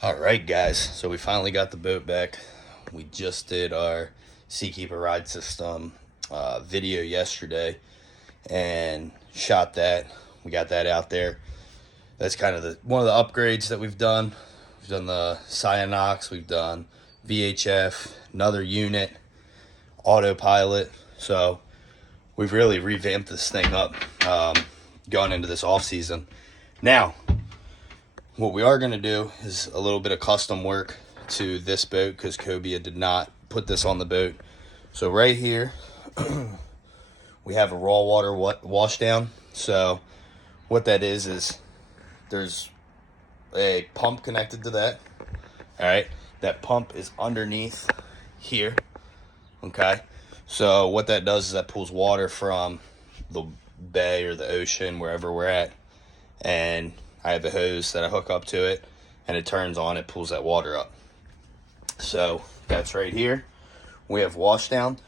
All right, guys. So we finally got the boat back. We just did our Seakeeper ride system video yesterday and shot that. We got that out there. That's kind of one of the upgrades that we've done. We've done the Cyanox, we've done VHF, another unit, autopilot. So we've really revamped this thing up going into this off season. Now, what we are going to do is a little bit of custom work to this boat because Cobia did not put this on the boat. So right here, we have a raw water wash down. So what that is there's a pump connected to that. All right, that pump is underneath here. Okay, so what that does is that pulls water from the bay or the ocean, wherever we're at, and I have a hose that I hook up to it, and it turns on, it pulls that water up. So that's right here. We have wash down,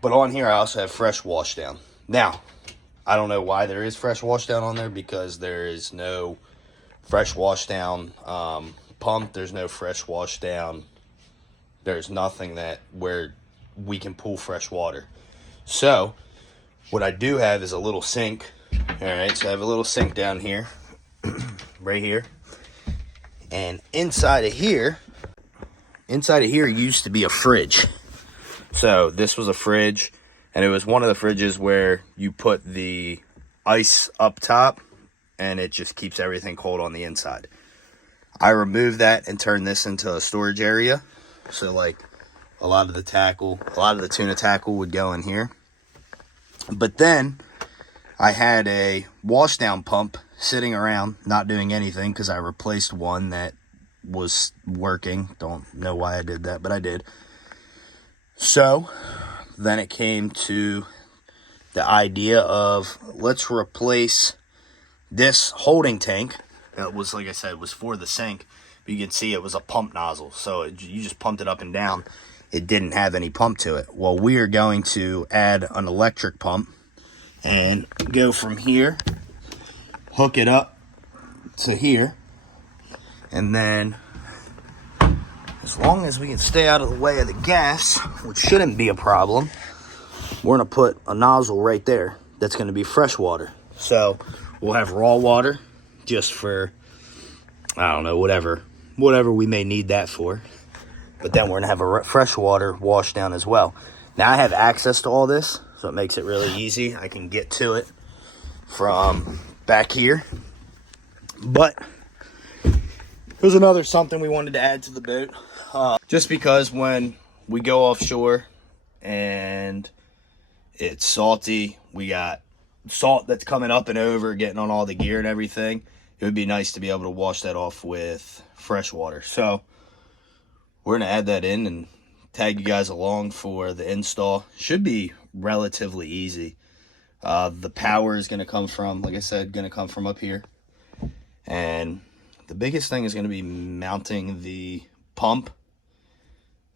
but on here I also have fresh wash down. Now, I don't know why there is fresh wash down on there, because there is no fresh wash down pump. There's no fresh wash down. There's nothing that where we can pull fresh water. So what I do have is a little sink. All right, so I have a little sink down here. Right here, and inside of here used to be a fridge. So this was a fridge, and it was one of the fridges where you put the ice up top and it just keeps everything cold on the inside. I removed that and turned this into a storage area, so like a lot of the tuna tackle would go in here. But then I had a wash down pump sitting around not doing anything because I replaced one that was working. Don't know why I did that, but I did. So then it came to the idea of, let's replace this holding tank that was, like I said, was for the sink, but you can see it was a pump nozzle, so you just pumped it up and down. It didn't have any pump to it. Well, we are going to add an electric pump and go from here, hook it up to here, and then as long as we can stay out of the way of the gas, which shouldn't be a problem, we're going to put a nozzle right there that's going to be fresh water. So we'll have raw water just for, I don't know, whatever we may need that for. But then we're going to have a fresh water wash down as well. Now I have access to all this, so it makes it really easy. I can get to it from back here. But here's another something we wanted to add to the boat. Just because when we go offshore and it's salty, we got salt that's coming up and over, getting on all the gear and everything, it would be nice to be able to wash that off with fresh water. So we're going to add that in and tag you guys along for the install. Should be relatively easy. The power is going to come from, like I said, going to come from up here. And the biggest thing is going to be mounting the pump.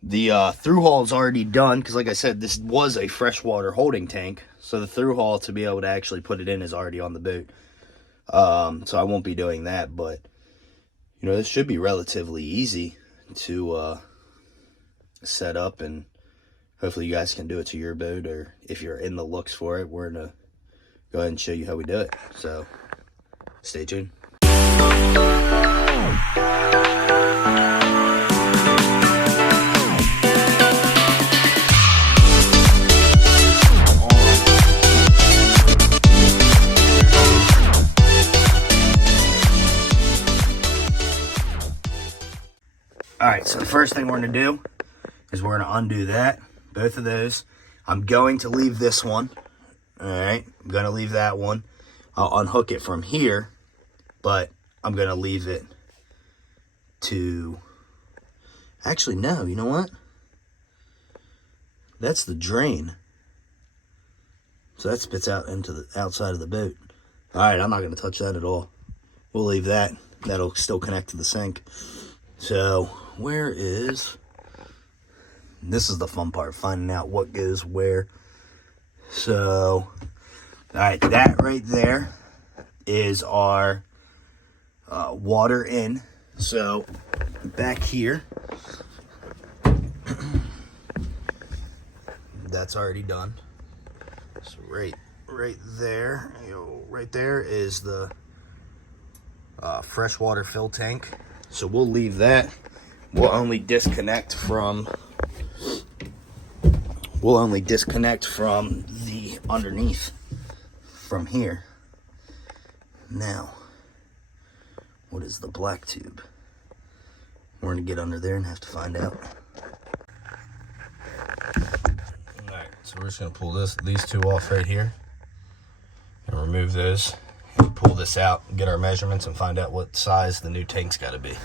The through haul is already done because, like I said, this was a freshwater holding tank. So the through haul to be able to actually put it in is already on the boat. So I won't be doing that, but you know, this should be relatively easy to set up, and hopefully you guys can do it to your boat, or if you're in the looks for it, we're gonna go ahead and show you how we do it. So stay tuned. Alright, so the first thing we're going to do is we're going to undo that, both of those. I'm going to leave this one. Alright, I'm going to leave that one. I'll unhook it from here, but I'm going to leave it to... Actually, no, you know what? That's the drain. So that spits out into the outside of the boat. Alright, I'm not going to touch that at all. We'll leave that. That'll still connect to the sink. So, where is... This is the fun part, finding out what goes where. So, alright, that right there is our water in. So back here, that's already done. So right there, right there is the freshwater fill tank. So we'll leave that. We'll only disconnect from the underneath from here. Now, what is the black tube? We're gonna get under there and have to find out. Alright, so we're just gonna pull these two off right here and remove those and pull this out and get our measurements and find out what size the new tank's gotta be.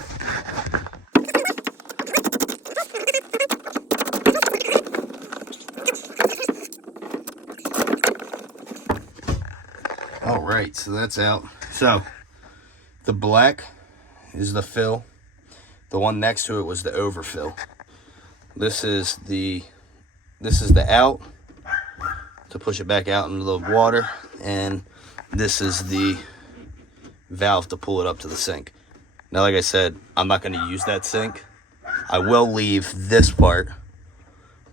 Alright, so that's out. So the black is the fill. The one next to it was the overfill. This is the out to push it back out into the water, and this is the valve to pull it up to the sink. Now, like I said, I'm not going to use that sink. I will leave this part,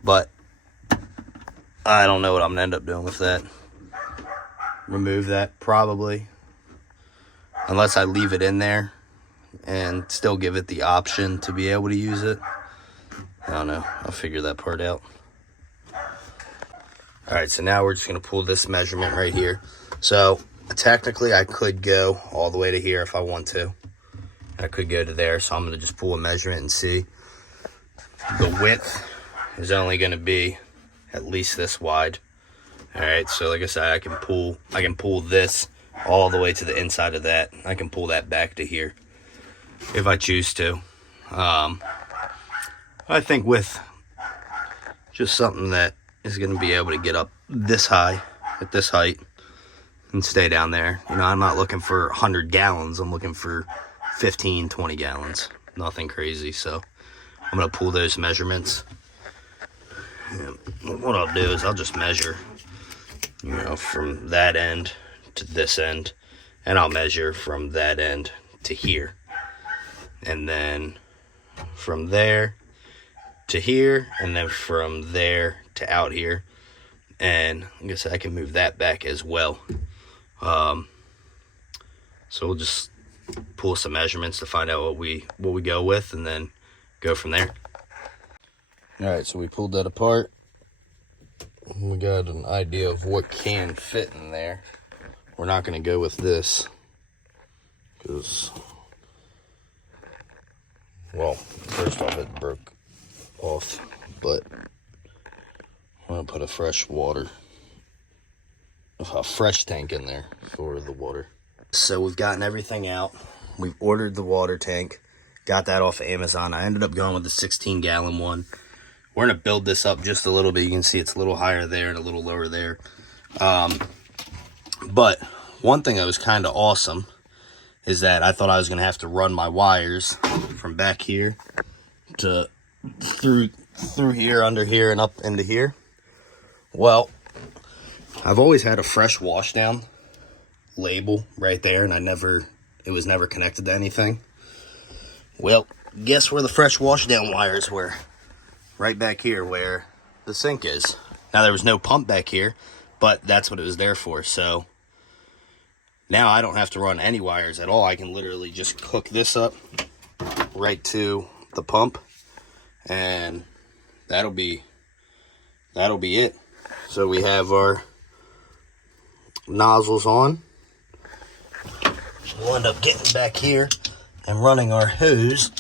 but I don't know what I'm going to end up doing with that. Remove that, probably. Unless I leave it in there and still give it the option to be able to use it. I don't know. I'll figure that part out. Alright, so now we're just going to pull this measurement right here. So, technically, I could go all the way to here if I want to. I could go to there, so I'm going to just pull a measurement and see. The width is only going to be at least this wide. Alright, so like I said, I can pull this all the way to the inside of that. I can pull that back to here if I choose to. I think with just something that is going to be able to get up this high at this height and stay down there. You know, I'm not looking for 100 gallons. I'm looking for 15, 20 gallons. Nothing crazy. So I'm going to pull those measurements. And what I'll do is I'll just measure, you know, from that end to this end, and I'll measure from that end to here, and then from there to here, and then from there to out here. And I guess I can move that back as well. So we'll just pull some measurements to find out what we go with, and then go from there. All right, so we pulled that apart. We got an idea of what can fit in there. We're not going to go with this because, well, first off, it broke off, but I'm going to put a fresh tank in there for the water. So we've gotten everything out. We've ordered the water tank, got that off of Amazon. I ended up going with the 16-gallon one. We're going to build this up just a little bit. You can see it's a little higher there and a little lower there. But one thing that was kind of awesome is that I thought I was going to have to run my wires from back here to through here, under here, and up into here. Well, I've always had a fresh wash down label right there, and it was never connected to anything. Well, guess where the fresh wash down wires were? Right back here where the sink is. Now, there was no pump back here, but that's what it was there for. So now I don't have to run any wires at all. I can literally just hook this up right to the pump, and that'll be it. So we have our nozzles on. We'll end up getting back here and running our hose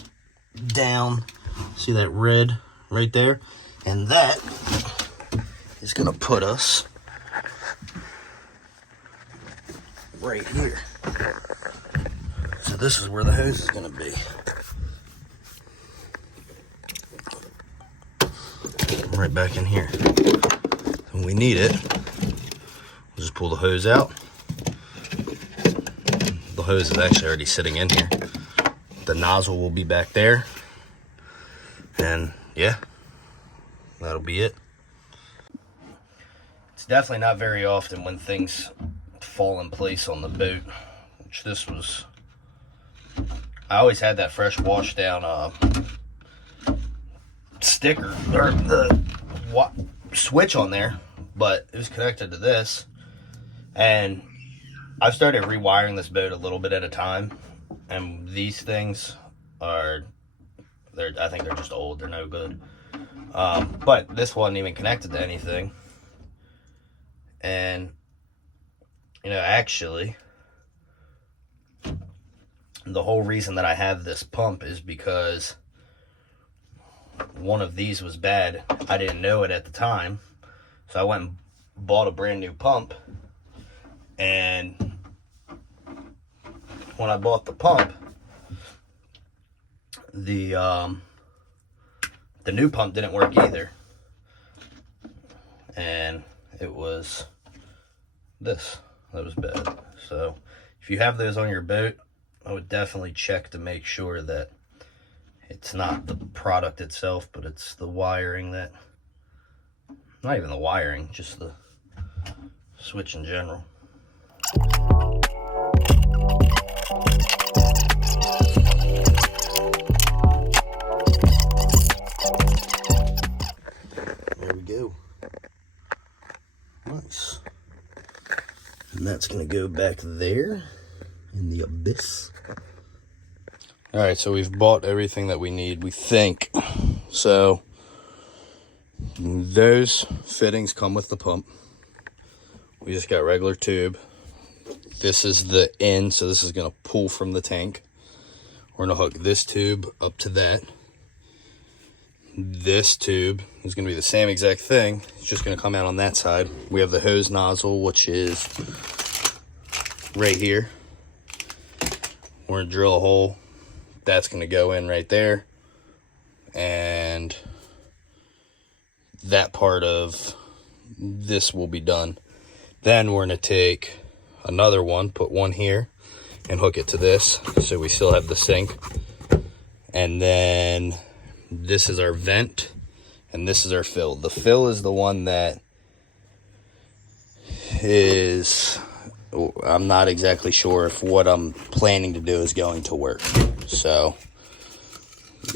down. See that red right there? And that is going to put us right here. So this is where the hose is going to be. Right back in here. When we need it, we'll just pull the hose out. The hose is actually already sitting in here. The nozzle will be back there. And yeah, that'll be it. It's definitely not very often when things fall in place on the boat, which this was I always had that fresh wash down sticker or the switch on there, but it was connected to this, and I've started rewiring this boat a little bit at a time, and these things I think they're just old, they're no good. But this wasn't even connected to anything, and actually the whole reason that I have this pump is because one of these was bad. I didn't know it at the time, so I went and bought a brand new pump, and when I bought the pump, the new pump didn't work either, and it was this that was bad. So if you have those on your boat, I would definitely check to make sure that it's not the product itself, but it's the wiring that, not even the wiring, just the switch in general. There we go. Nice. And that's gonna go back there in the abyss. All right, so we've bought everything that we need, we think. So those fittings come with the pump. We just got regular tube. This is the end, so this is gonna pull from the tank. We're gonna hook this tube up to that. This tube is gonna be the same exact thing. It's just gonna come out on that side. We have the hose nozzle, which is right here. We're gonna drill a hole. That's gonna go in right there. And that part of this will be done. Then we're gonna take another one, put one here, and hook it to this, so we still have the sink. And then this is our vent, and this is our fill. The fill is the one that is, I'm not exactly sure if what I'm planning to do is going to work. So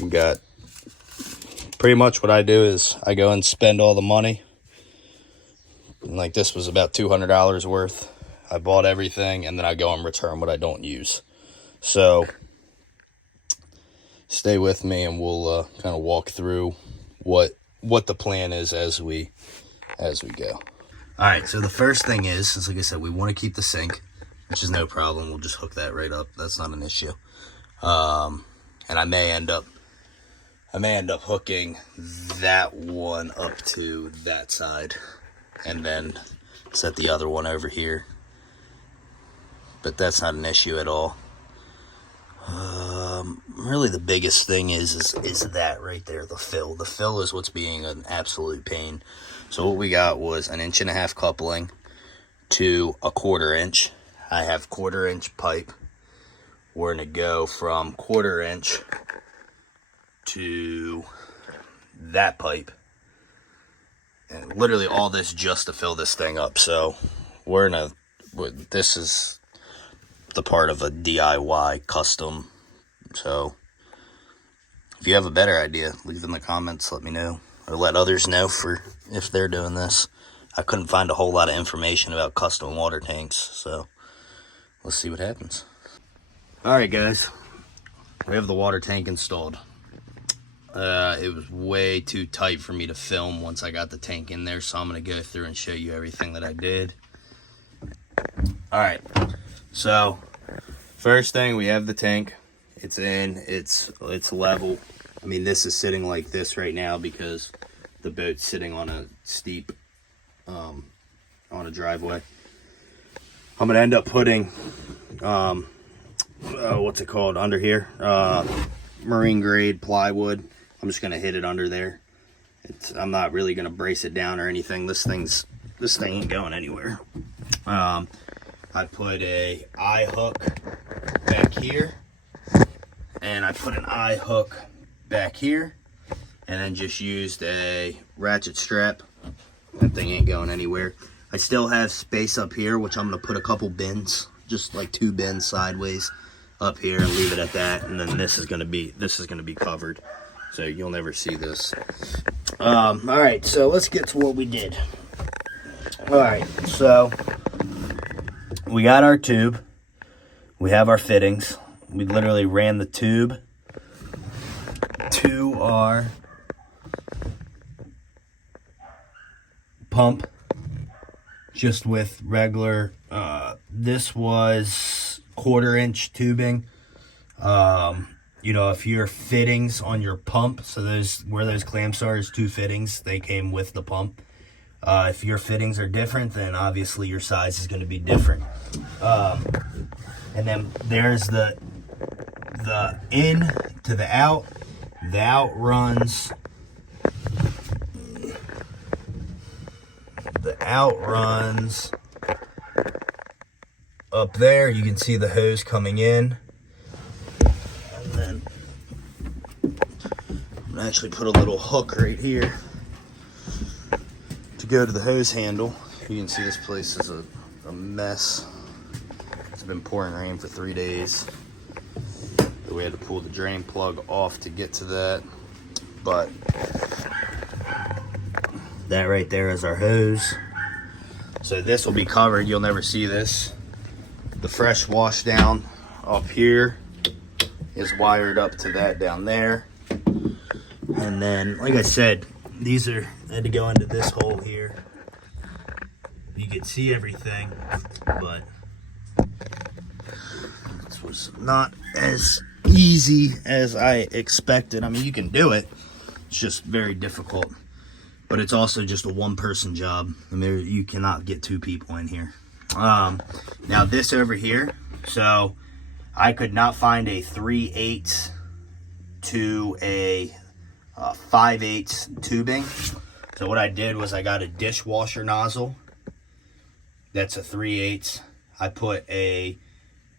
we got, pretty much what I do is I go and spend all the money. And like this was about $200 worth. I bought everything, and then I go and return what I don't use. So stay with me, and we'll kind of walk through what the plan is as we go. All right, so the first thing is like I said, we want to keep the sink, which is no problem. We'll just hook that right up. That's not an issue. And I may end up hooking that one up to that side, and then set the other one over here. But that's not an issue at all. Really the biggest thing is that right there, the fill. The fill is what's being an absolute pain. So what we got was an 1.5 inch coupling to a 1/4 inch. I have 1/4 inch pipe. We're gonna go from 1/4 inch to that pipe. And literally all this just to fill this thing up. So this is the part of a DIY custom. So if you have a better idea, leave in the comments, let me know, or let others know for if they're doing this. I couldn't find a whole lot of information about custom water tanks, so let's see what happens. All right, guys, we have the water tank installed. It was way too tight for me to film once I got the tank in there, so I'm gonna go through and show you everything that I did. All right, so first thing, we have the tank. It's in, it's level. I mean, this is sitting like this right now because the boat's sitting on a steep, on a driveway. I'm gonna end up putting, what's it called under here? Marine grade plywood. I'm just gonna hit it under there. I'm not really gonna brace it down or anything. This thing ain't going anywhere. I put a eye hook back here, and I put an eye hook back here, and then just used a ratchet strap. That thing ain't going anywhere. I still have space up here, which I'm gonna put a couple bins, just like 2 bins sideways. up here and leave it at that, and then this is gonna be covered, so you'll never see this. All right, so let's get to what we did. All right, so we got our tube, we have our fittings. We literally ran the tube to our pump just with regular, this was 1/4-inch tubing. You know, if your fittings on your pump, so those, where those clamps are is 2 fittings, they came with the pump. If your fittings are different, then obviously your size is going to be different. And then there's the in to the out. The out runs up there. You can see the hose coming in. And then I'm gonna actually put a little hook right here to go to the hose handle. You can see this place is a mess. It's been pouring rain for 3 days. We had to pull the drain plug off to get to that. But that right there is our hose. So this will be covered. You'll never see this. The fresh wash down up here is wired up to that down there. And then, like I said, these are, I had to go into this hole here. You can see everything, but this was not as easy as I expected. I mean, you can do it. It's just very difficult. But it's also just a 1-person job. I mean, you cannot get 2 people in here. Now this over here, so I could not find a 3/8 to a 5/8 tubing. So what I did was I got a dishwasher nozzle. That's a 3/8. I put a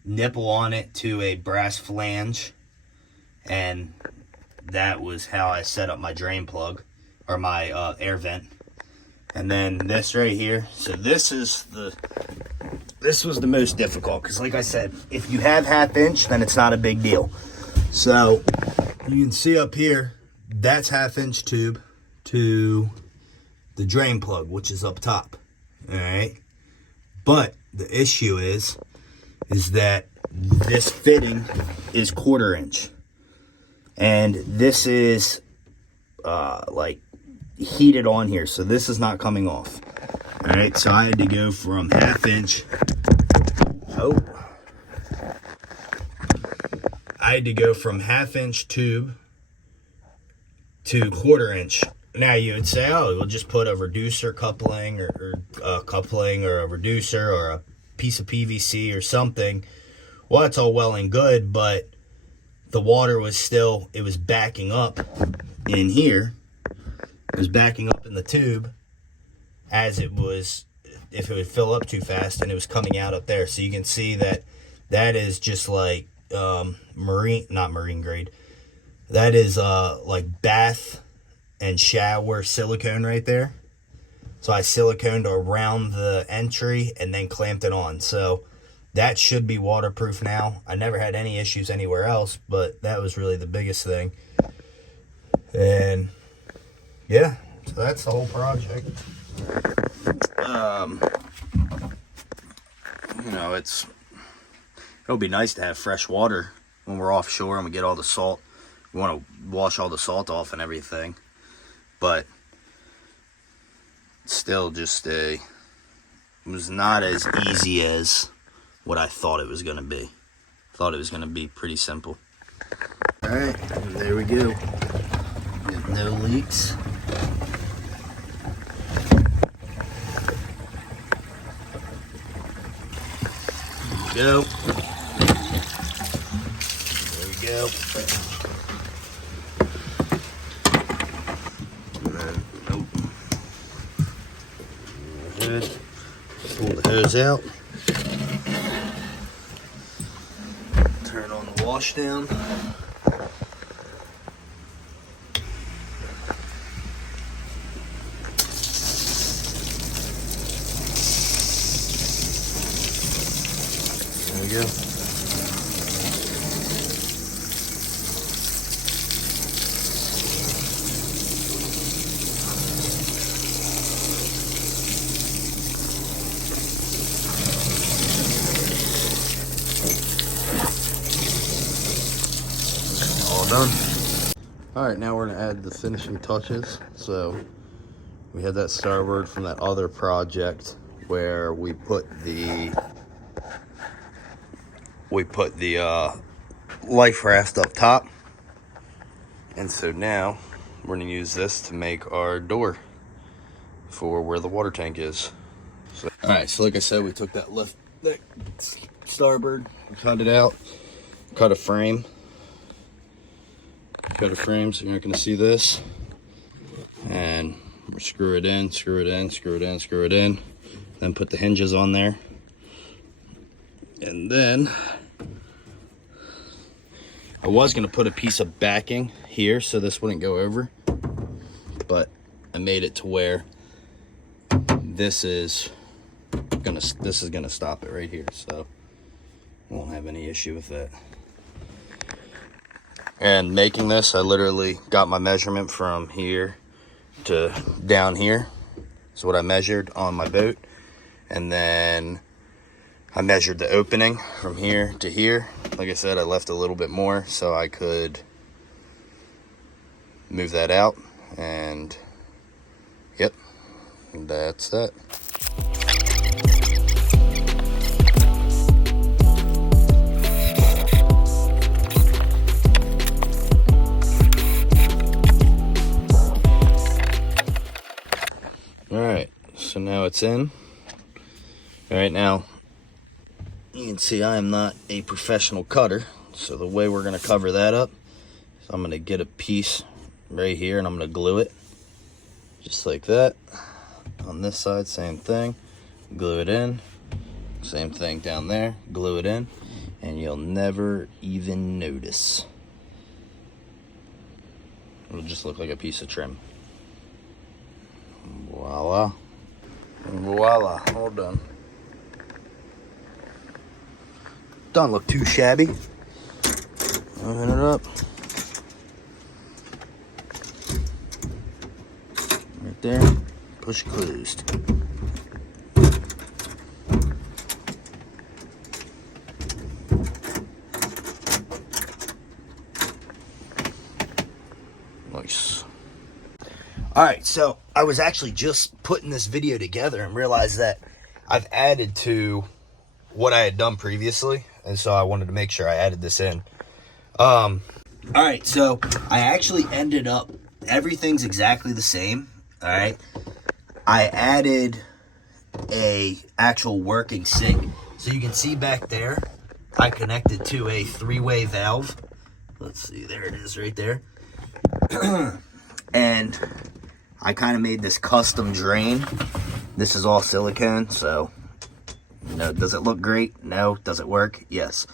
nipple on it to a brass flange, and that was how I set up my drain plug, or my air vent. And then this right here, so this was the most difficult, because like I said, if you have 1/2 inch, then it's not a big deal. So you can see up here, that's 1/2 inch tube to the drain plug, which is up top. All right, but the issue is that this fitting is 1/4 inch, and this is like heated on here, so this is not coming off. All right, so I had to go from 1/2 inch. I had to go from 1/2 inch tube to 1/4 inch. Now you would say, oh, we'll just put a reducer coupling, or a coupling, or a reducer, or a piece of PVC or something. Well, that's all well and good, but the water was still, it was backing up in here. It was backing up in the tube as it was, if it would fill up too fast, and it was coming out up there. So you can see that that is just like not marine grade. That is like bath and shower silicone right there. So I siliconed around the entry and then clamped it on. So that should be waterproof now. I never had any issues anywhere else, but that was really the biggest thing. And yeah, so that's the whole project. You know, it'll be nice to have fresh water when we're offshore and we get all the salt. We want to wash all the salt off and everything, but still just it was not as easy as what I thought it was going to be. I thought it was going to be pretty simple. All right, there we go. No leaks. Go. There we go. And then, nope. Good. Pull the hose out. Turn on the wash down. There we go. done. All right, now we're gonna add the finishing touches. So we had that starboard from that other project where we put the life raft up top. And so now we're gonna use this to make our door for where the water tank is. So, all right, so like I said, we took that starboard, cut it out, cut a frame so you're not gonna see this. And screw it in, then put the hinges on there. And then I was gonna put a piece of backing here so this wouldn't go over, but I made it to where this is gonna stop it right here, so I won't have any issue with that. And making this, I literally got my measurement from here to down here. That's what I measured on my boat, and then I measured the opening from here to here. Like I said, I left a little bit more so I could move that out, and yep, that's that. All right, so now it's in. All right, now you can see I am not a professional cutter, so the way we're gonna cover that up is I'm gonna get a piece right here and I'm gonna glue it just like that. On this side, same thing, glue it in. Same thing down there, glue it in, and you'll never even notice. It'll just look like a piece of trim. Voila. Voila, all done. Don't look too shabby. Open it up. Right there. Push closed. Nice. All right, so I was actually just putting this video together and realized that I've added to what I had done previously, and so I wanted to make sure I added this in. All right, so I actually ended up, everything's exactly the same. All right, I added a actual working sink, so you can see back there I connected to a 3-way valve. Let's see, there it is right there. And I kind of made this custom drain. This is all silicone, so you know, does it look great? No. Does it work? Yes.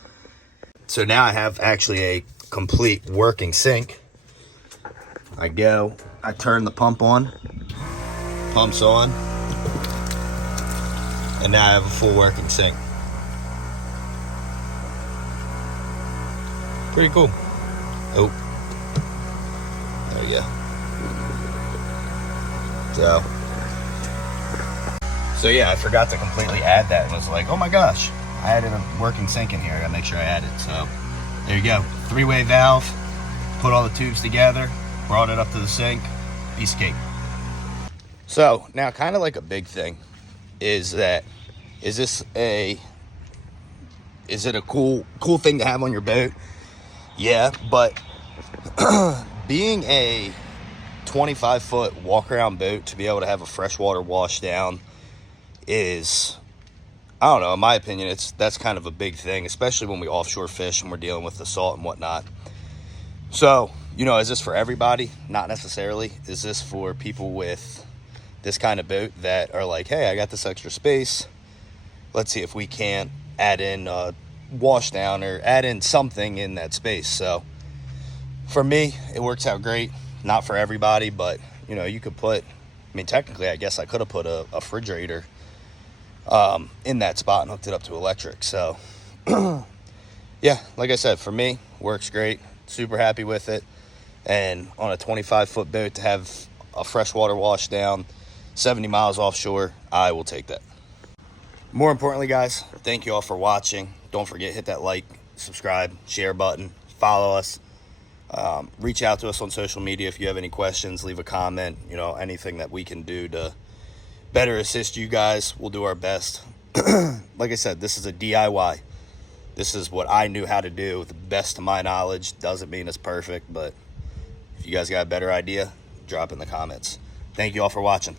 So now I have actually a complete working sink. I turn the pump on, pump's on, and now I have a full working sink. Pretty cool. Oh, there we go. So yeah, I forgot to completely add that and was like, oh my gosh, I added a working sink in here. I gotta make sure I add it. So there you go. 3-way valve, put all the tubes together, brought it up to the sink, piece of cake. So now kind of like a big thing is that, is it a cool thing to have on your boat? Yeah, but being a 25-foot walk-around boat to be able to have a freshwater wash down is, I don't know, in my opinion, that's kind of a big thing, especially when we offshore fish and we're dealing with the salt and whatnot. So, you know, is this for everybody? Not necessarily. Is this for people with this kind of boat that are like, hey, I got this extra space, let's see if we can't add in a wash down or add in something in that space. So for me, it works out great. Not for everybody, but you know, you could put, I mean, technically, I guess I could have put a refrigerator in that spot and hooked it up to electric. So yeah, like I said, for me, works great. Super happy with it. And on a 25-foot boat to have a freshwater wash down 70 miles offshore, I will take that. More importantly, guys, thank you all for watching. Don't forget, hit that like, subscribe, share button, follow us. Reach out to us on social media if you have any questions. Leave a comment. You know, anything that we can do to better assist you guys, we'll do our best. Like I said, this is a DIY. This is what I knew how to do with the best of my knowledge. Doesn't mean it's perfect, but if you guys got a better idea, drop in the comments. Thank you all for watching.